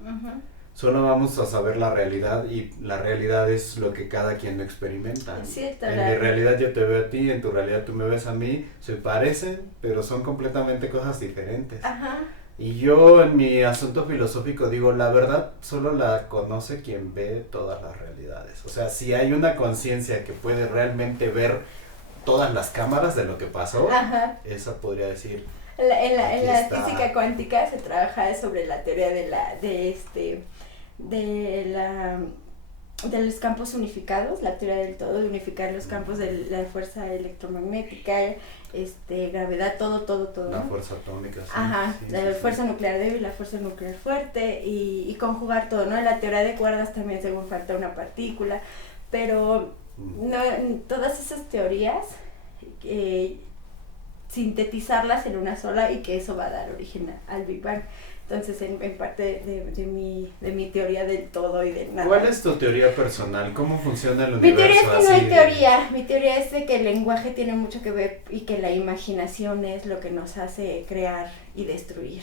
Solo vamos a saber la realidad y la realidad es lo que cada quien lo experimenta. En mi realidad yo te veo a ti, en tu realidad tú me ves a mí, se parecen, pero son completamente cosas diferentes. Ajá. Y yo en mi asunto filosófico digo, la verdad solo la conoce quien ve todas las realidades. O sea, si hay una conciencia que puede realmente ver todas las cámaras de lo que pasó, esa podría decir. En la física cuántica se trabaja sobre la teoría de los campos unificados, la teoría del todo, de unificar los campos de la fuerza electromagnética, gravedad, todo, La ¿no? fuerza atómica, sí. Ajá, la fuerza nuclear débil, la fuerza nuclear fuerte, y conjugar todo, ¿no? En la teoría de cuerdas también según falta una partícula, pero no, todas esas teorías, sintetizarlas en una sola y que eso va a dar origen al Big Bang. Entonces, en parte de mi teoría del todo y del nada. ¿Cuál es tu teoría personal? ¿Cómo funciona el Mi universo? teoría es que no así hay teoría. Mi teoría es de que el lenguaje tiene mucho que ver y que la imaginación es lo que nos hace crear y destruir.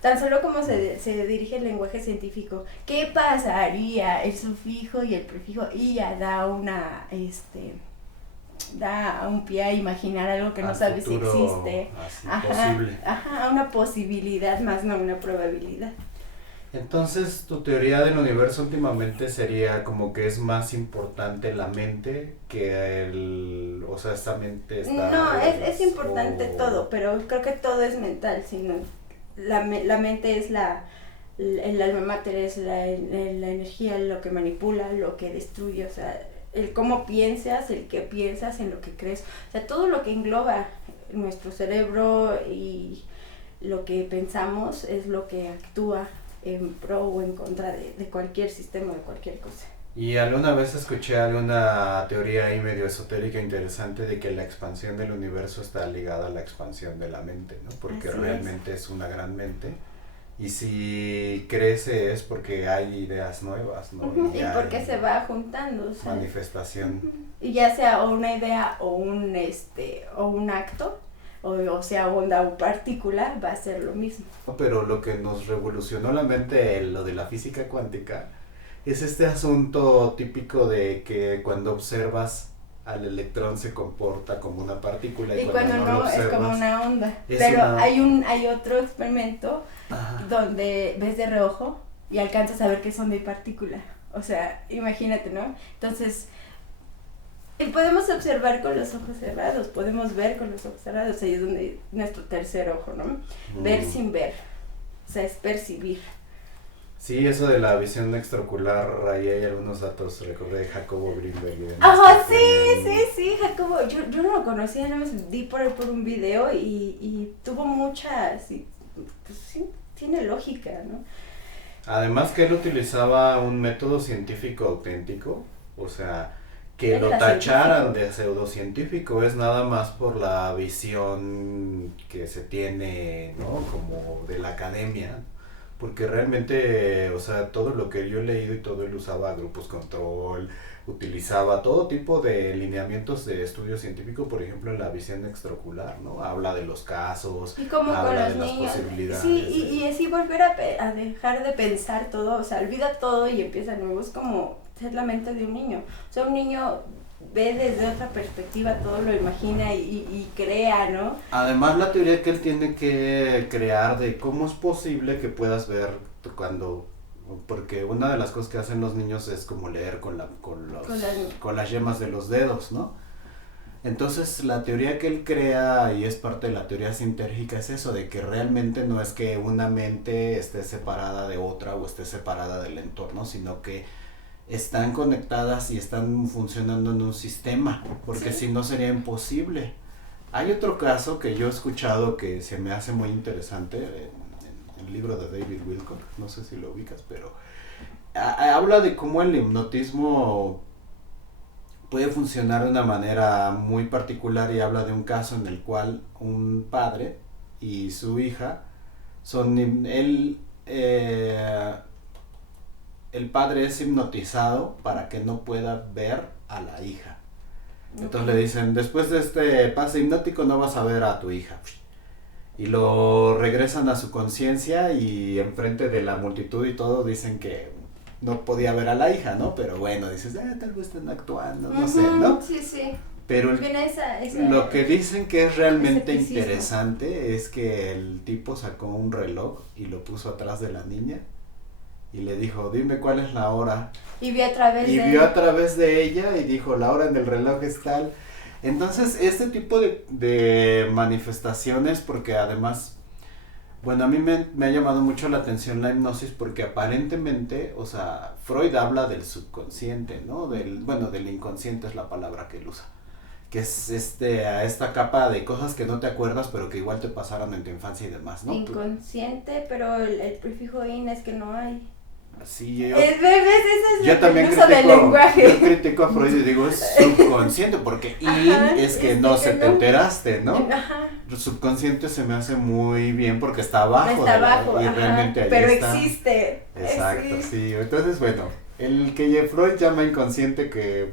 Tan solo como se dirige el lenguaje científico. ¿Qué pasaría? El sufijo y el prefijo ia da da un pie a imaginar algo que no sabes si existe. Posible. Ajá, una posibilidad más, no una probabilidad. Entonces, tu teoría del universo últimamente sería como que es más importante la mente que o sea, esta mente está... No, es importante todo, pero creo que todo es mental, sino la mente es el alma mater, es la energía, lo que manipula, lo que destruye, o sea, el cómo piensas, el qué piensas, en lo que crees, o sea, todo lo que engloba nuestro cerebro y lo que pensamos es lo que actúa en pro o en contra de cualquier sistema, de cualquier cosa. Y alguna vez escuché alguna teoría ahí medio esotérica interesante de que la expansión del universo está ligada a la expansión de la mente, ¿no? Porque Así realmente es una gran mente. Y si crece es porque hay ideas nuevas, ¿no? Y porque se va juntando, o sea, manifestación. Y ya sea o una idea o un acto, o sea onda o partícula, va a ser lo mismo. Pero lo que nos revolucionó la mente, lo de la física cuántica, es este asunto típico de que cuando observas al electrón se comporta como una partícula y cuando no observas, es como una onda. Pero hay otro experimento donde ves de reojo y alcanzas a ver que es onda y partícula. O sea, imagínate, ¿no? Entonces, podemos observar con los ojos cerrados, podemos ver con los ojos cerrados, ahí es donde nuestro tercer ojo, ¿no? Ver sin ver, o sea, es percibir. Sí, eso de la visión extraocular, ahí hay algunos datos, recordé de Jacobo Greenberg. Ajá, sí, Jacobo, yo no lo conocía, nada más di por un video y tuvo mucha, pues sí, tiene lógica, ¿no? Además que él utilizaba un método científico auténtico, o sea, que lo tacharan de pseudocientífico es nada más por la visión que se tiene, ¿no? Como de la academia. Porque realmente, o sea, todo lo que yo he leído y todo, él usaba grupos control, utilizaba todo tipo de lineamientos de estudio científico, por ejemplo, en la visión extraocular, ¿no? Habla de los casos, y como habla con los de niños. las posibilidades. Sí, y así volver a dejar de pensar todo, o sea, olvida todo y empieza de nuevo, es como ser la mente de un niño. O sea, un niño ve desde otra perspectiva, todo lo imagina y crea, ¿no? Además, la teoría que él tiene que crear de cómo es posible que puedas ver cuando... Porque una de las cosas que hacen los niños es como leer con las yemas de los dedos, ¿no? Entonces, la teoría que él crea, y es parte de la teoría sintérgica, es eso, de que realmente no es que una mente esté separada de otra o esté separada del entorno, sino que están conectadas y están funcionando en un sistema, porque si no sería imposible. Hay otro caso que yo he escuchado que se me hace muy interesante en el libro de David Wilcock, no sé si lo ubicas, pero habla de cómo el hipnotismo puede funcionar de una manera muy particular y habla de un caso en el cual un padre y su hija el padre es hipnotizado para que no pueda ver a la hija. Entonces le dicen, después de este pase hipnótico no vas a ver a tu hija. Y lo regresan a su conciencia y enfrente de la multitud y todo dicen que no podía ver a la hija, ¿no? Pero bueno, dices, tal vez están actuando, no sé, ¿no? Sí, sí. Pero lo que dicen que es realmente escepticismo. interesante es que el tipo sacó un reloj y lo puso atrás de la niña y le dijo, dime cuál es la hora. Y vio a través de ella y dijo, la hora en el reloj es tal. Entonces, este tipo de manifestaciones, porque además, bueno, a mí me ha llamado mucho la atención la hipnosis porque aparentemente, o sea, Freud habla del subconsciente, ¿no? Del inconsciente es la palabra que él usa. Que es esta capa de cosas que no te acuerdas, pero que igual te pasaron en tu infancia y demás, ¿no? Inconsciente, pero el prefijo in es que no hay. Sí, ¿Ves? Ese es yo el también uso del lenguaje. yo critico a Freud y digo es subconsciente, porque Ajá, es que es no que se te no. enteraste, ¿no? Ajá. El subconsciente se me hace muy bien porque está abajo, Está abajo, y ajá, realmente ahí pero está. existe. Exacto, Sí. sí. Entonces, bueno, el que Freud llama inconsciente, que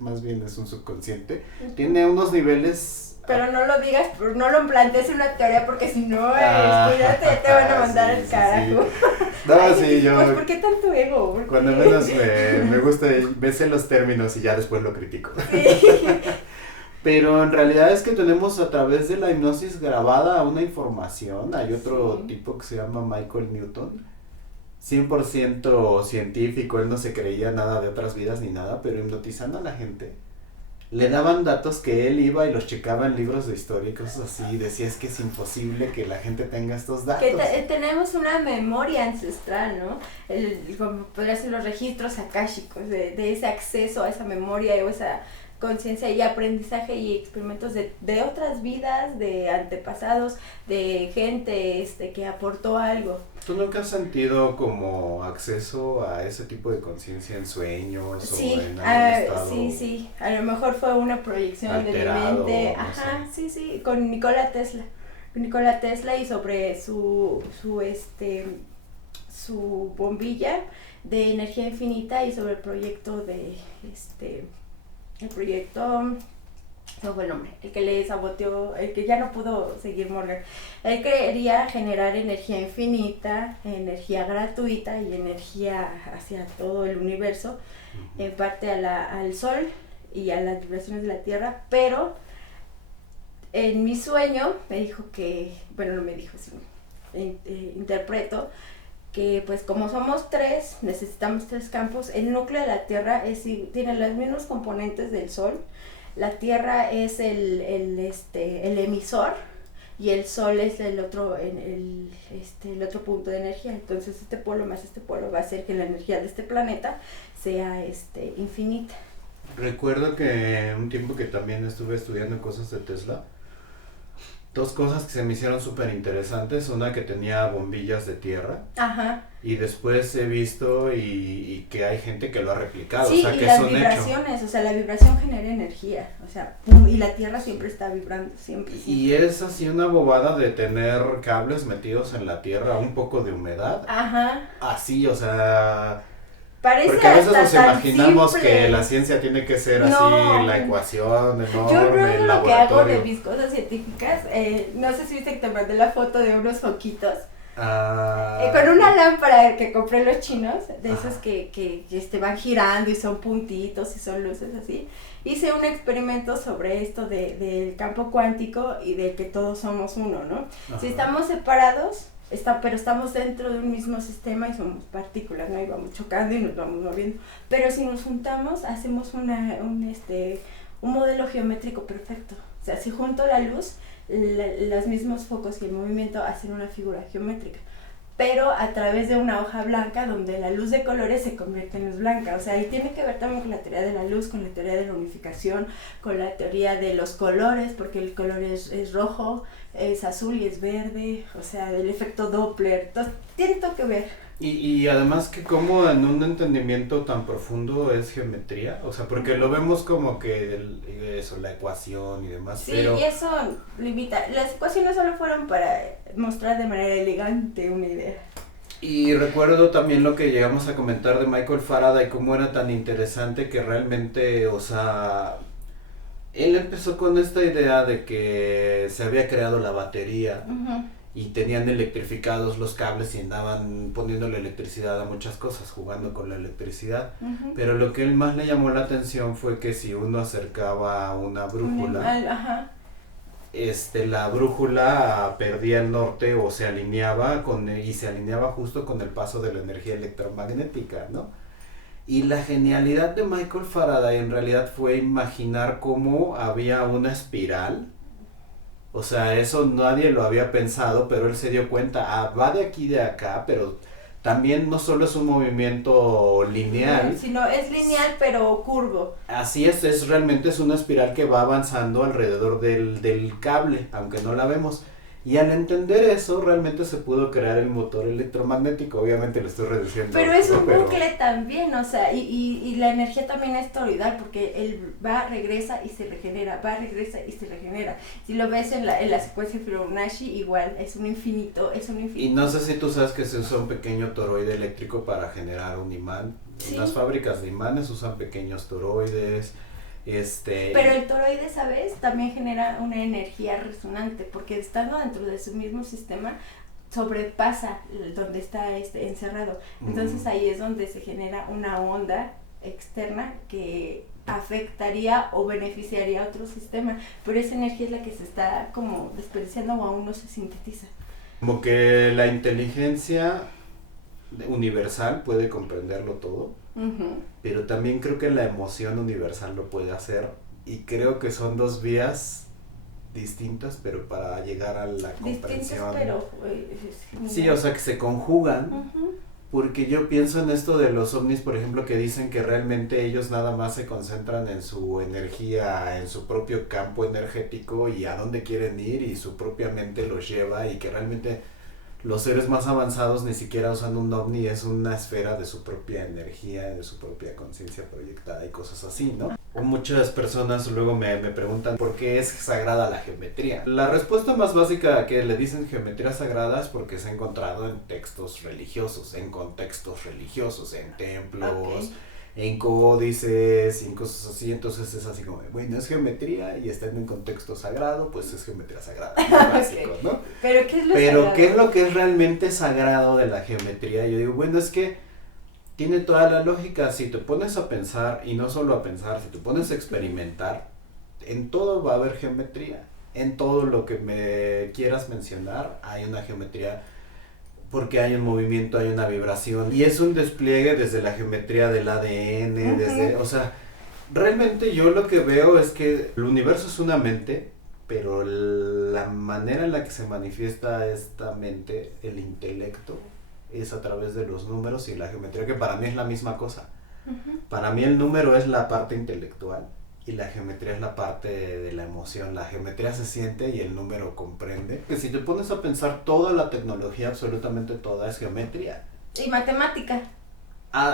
más bien es un subconsciente, tiene unos niveles. Pero no lo digas, no lo plantees en una teoría porque si no, estudiante ya te van a mandar sí, al sí, carajo. sí. No, Ay, sí, yo. Pues, ¿por qué tanto ego? ¿Por Cuando qué? menos me gusta, me sé los términos y ya después lo critico. Sí. Pero en realidad es que tenemos a través de la hipnosis grabada una información. Hay otro Sí. tipo que se llama Michael Newton, 100% científico, él no se creía nada de otras vidas ni nada, pero hipnotizando a la gente, le daban datos que él iba y los checaba en libros de historia y cosas así, y decía es que es imposible que la gente tenga estos datos. Que tenemos una memoria ancestral, ¿no? Como podría ser los registros akáshicos, de ese acceso a esa memoria o esa conciencia y aprendizaje y experimentos de otras vidas, de antepasados, de gente que aportó algo. ¿Tú nunca has sentido como acceso a ese tipo de conciencia en sueños Sí, o en algún estado? sí, a lo mejor fue una proyección alterado, de mi mente, no ajá, sé. sí, con Nikola Tesla y sobre su bombilla de energía infinita y sobre el proyecto no fue el nombre, el que le saboteó, el que ya no pudo seguir Morgan. Él quería generar energía infinita, energía gratuita y energía hacia todo el universo, en parte al sol y a las vibraciones de la tierra, pero en mi sueño me dijo que, bueno, no me dijo, sino interpreto que pues como somos tres, necesitamos tres campos. El núcleo de la Tierra tiene los mismos componentes del Sol. La Tierra es el emisor y el Sol es el otro punto de energía. Entonces este polo más este polo va a hacer que la energía de este planeta sea infinita. Recuerdo que un tiempo que también estuve estudiando cosas de Tesla, dos cosas que se me hicieron súper interesantes. Una, que tenía bombillas de tierra. Ajá. Y después he visto y que hay gente que lo ha replicado. Sí, o sea, y que las es un vibraciones, hecho. o sea, la vibración genera energía, o sea, y la Tierra siempre está vibrando, siempre. Y es así una bobada de tener cables metidos en la tierra, un poco de humedad. Ajá. Así, o sea... Parece porque a veces hasta nos tan imaginamos simple. que la ciencia tiene que ser No. así, la ecuación enorme, Yo luego el lo que hago de laboratorio. mis cosas científicas, no sé si viste que te mandé la foto de unos foquitos, con una lámpara que compré los chinos, de esos que van girando y son puntitos y son luces así. Hice un experimento sobre esto del campo cuántico y de que todos somos uno, ¿no? Ajá. Si estamos separados, pero estamos dentro de un mismo sistema y somos partículas, ¿no? Y vamos chocando y nos vamos moviendo. Pero si nos juntamos, hacemos un modelo geométrico perfecto. O sea, si junto la luz, los mismos focos y el movimiento hacen una figura geométrica. Pero a través de una hoja blanca donde la luz de colores se convierte en luz blanca. O sea, ahí tiene que ver también con la teoría de la luz, con la teoría de la unificación, con la teoría de los colores, porque el color es rojo, es azul y es verde, o sea, del efecto Doppler. Entonces, tiene todo que ver. Y además que como en un entendimiento tan profundo es geometría, o sea, porque lo vemos como que eso, la ecuación y demás, Sí, pero... y eso limita. Las ecuaciones solo fueron para mostrar de manera elegante una idea. Y recuerdo también lo que llegamos a comentar de Michael Faraday, cómo era tan interesante que realmente, o sea, él empezó con esta idea de que se había creado la batería. Uh-huh. Y tenían electrificados los cables y andaban poniéndole electricidad a muchas cosas, jugando con la electricidad. Uh-huh. Pero lo que él más le llamó la atención fue que si uno acercaba una brújula, la brújula perdía el norte o se alineaba y se alineaba justo con el paso de la energía electromagnética, ¿no? Y la genialidad de Michael Faraday en realidad fue imaginar cómo había una espiral. O sea, eso nadie lo había pensado, pero él se dio cuenta, va de aquí de acá, pero también no solo es un movimiento lineal. Sino es lineal pero curvo. Así realmente es una espiral que va avanzando alrededor del cable, aunque no la vemos. Y al entender eso, realmente se pudo crear el motor electromagnético. Obviamente lo estoy reduciendo. Pero es un pero bucle también, o sea, y la energía también es toroidal, porque él va, regresa y se regenera, va, regresa y se regenera. Si lo ves en la secuencia Fibonacci, igual, es un infinito, es un infinito. Y no sé si tú sabes que se usa un pequeño toroide eléctrico para generar un imán. Sí. Las fábricas de imanes usan pequeños toroides. Pero el toroide, ¿sabes? También genera una energía resonante, porque estando dentro de su mismo sistema, sobrepasa donde está encerrado. Entonces ahí es donde se genera una onda externa que afectaría o beneficiaría a otro sistema, pero esa energía es la que se está como desperdiciando o aún no se sintetiza. Como que la inteligencia universal puede comprenderlo todo, pero también creo que la emoción universal lo puede hacer, y creo que son dos vías distintas, pero para llegar a la comprensión. Pero sí, o sea, que se conjugan, porque yo pienso en esto de los ovnis, por ejemplo, que dicen que realmente ellos nada más se concentran en su energía, en su propio campo energético y a dónde quieren ir, y su propia mente los lleva, y que realmente los seres más avanzados ni siquiera usan un ovni, es una esfera de su propia energía, de su propia conciencia proyectada y cosas así, ¿no? Muchas personas luego me preguntan por qué es sagrada la geometría. La respuesta más básica que le dicen geometría sagrada es porque se ha encontrado en textos religiosos, en contextos religiosos, en templos, en códices y en cosas así. Entonces es así como, bueno, es geometría y está en un contexto sagrado, pues es geometría sagrada, básico, ¿no? Pero ¿qué es lo Pero sagrado? ¿qué es lo que es realmente sagrado de la geometría? Yo digo, bueno, es que tiene toda la lógica. Si te pones a pensar, y no solo a pensar, si te pones a experimentar, en todo va a haber geometría. En todo lo que me quieras mencionar hay una geometría, porque hay un movimiento, hay una vibración, y es un despliegue desde la geometría del ADN, desde, o sea, realmente yo lo que veo es que el universo es una mente, pero la manera en la que se manifiesta esta mente, el intelecto, es a través de los números y la geometría, que para mí es la misma cosa. Para mí el número es la parte intelectual y la geometría es la parte de la emoción. La geometría se siente y el número comprende. Que si te pones a pensar, toda la tecnología, absolutamente toda, es geometría. Y matemática.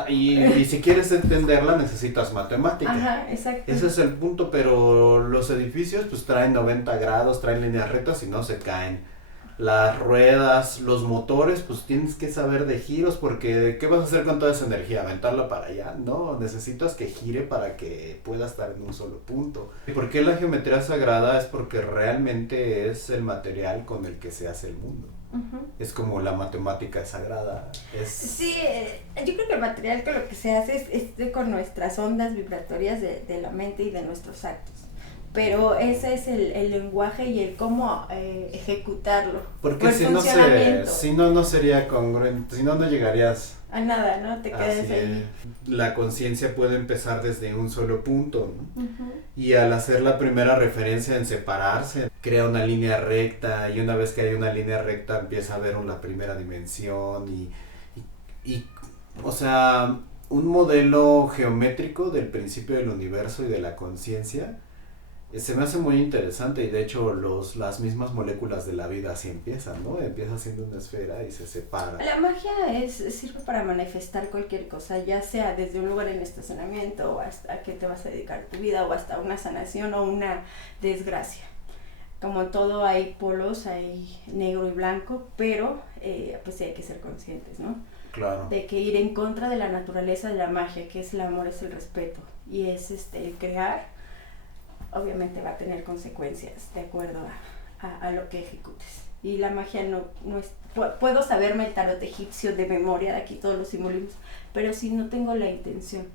Y si quieres entenderla necesitas matemática. Ajá, exacto. Ese es el punto, pero los edificios pues traen 90 grados, traen líneas rectas y no se caen. Las ruedas, los motores, pues tienes que saber de giros, porque ¿qué vas a hacer con toda esa energía? ¿Aventarla para allá? No, necesitas que gire para que pueda estar en un solo punto. ¿Y por qué la geometría sagrada? Es porque realmente es el material con el que se hace el mundo. Es como la matemática es sagrada. Sí, yo creo que el material con lo que se hace es con nuestras ondas vibratorias de la mente y de nuestros actos. Pero ese es el lenguaje y el cómo ejecutarlo. Porque si no, no sería congruente, si no, no llegarías a nada, ¿no? Te quedas ahí. La conciencia puede empezar desde un solo punto, ¿no? Y al hacer la primera referencia en separarse, crea una línea recta, y una vez que hay una línea recta empieza a ver una primera dimensión y o sea, un modelo geométrico del principio del universo y de la conciencia. Se me hace muy interesante, y de hecho las mismas moléculas de la vida así empiezan, ¿no? Empieza siendo una esfera y se separa. La magia sirve para manifestar cualquier cosa, ya sea desde un lugar en estacionamiento, o hasta a qué te vas a dedicar tu vida, o hasta una sanación o una desgracia. Como en todo hay polos, hay negro y blanco, pero pues hay que ser conscientes, ¿no? Claro. De que ir en contra de la naturaleza de la magia, que es el amor, es el respeto, y es el crear, obviamente va a tener consecuencias de acuerdo a lo que ejecutes. Y la magia no es... Puedo saberme el tarot egipcio de memoria, de aquí todos los simbolismos, pero si no tengo la intención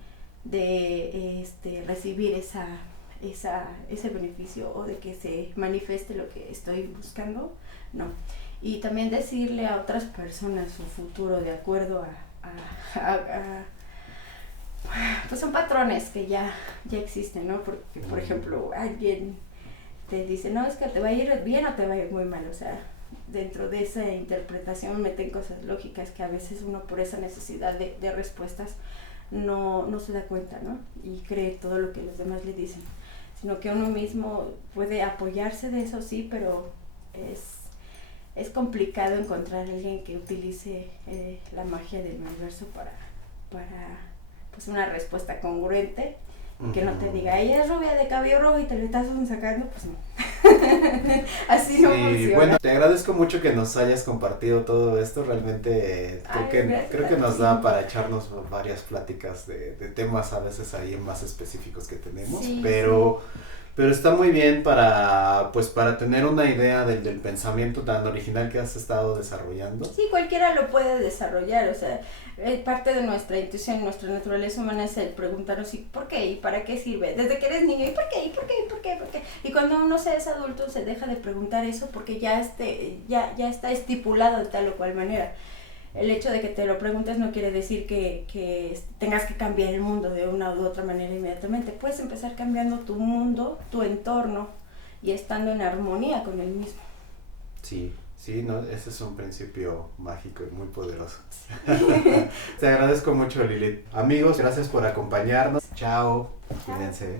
de recibir ese beneficio, o de que se manifieste lo que estoy buscando, no. Y también decirle a otras personas su futuro de acuerdo pues son patrones que ya existen, ¿no? Porque, por ejemplo, alguien te dice, no, es que te va a ir bien o te va a ir muy mal, o sea, dentro de esa interpretación meten cosas lógicas que a veces uno, por esa necesidad de respuestas, no se da cuenta, ¿no? Y cree todo lo que los demás le dicen, sino que uno mismo puede apoyarse de eso, sí, pero es complicado encontrar a alguien que utilice la magia del universo para pues una respuesta congruente, que no te diga, ella es rubia de cabello rojo y te lo estás sacando, pues no. Así no funciona. Bueno, te agradezco mucho que nos hayas compartido todo esto, realmente creo que nos da para echarnos varias pláticas de temas a veces ahí más específicos que tenemos, Sí, pero está muy bien para tener una idea del pensamiento tan original que has estado desarrollando. Sí, cualquiera lo puede desarrollar, o sea, parte de nuestra intuición, nuestra naturaleza humana es el preguntarnos ¿por qué? ¿Y para qué sirve? Desde que eres niño, ¿y por qué? ¿Y por qué? ¿Y por qué? ¿Por qué? Y cuando uno se es adulto se deja de preguntar eso porque ya está estipulado de tal o cual manera. El hecho de que te lo preguntes no quiere decir que tengas que cambiar el mundo de una u otra manera inmediatamente. Puedes empezar cambiando tu mundo, tu entorno y estando en armonía con el mismo. Sí, no, ese es un principio mágico y muy poderoso. Te agradezco mucho, Lilith. Amigos, gracias por acompañarnos. Chao. Cuídense.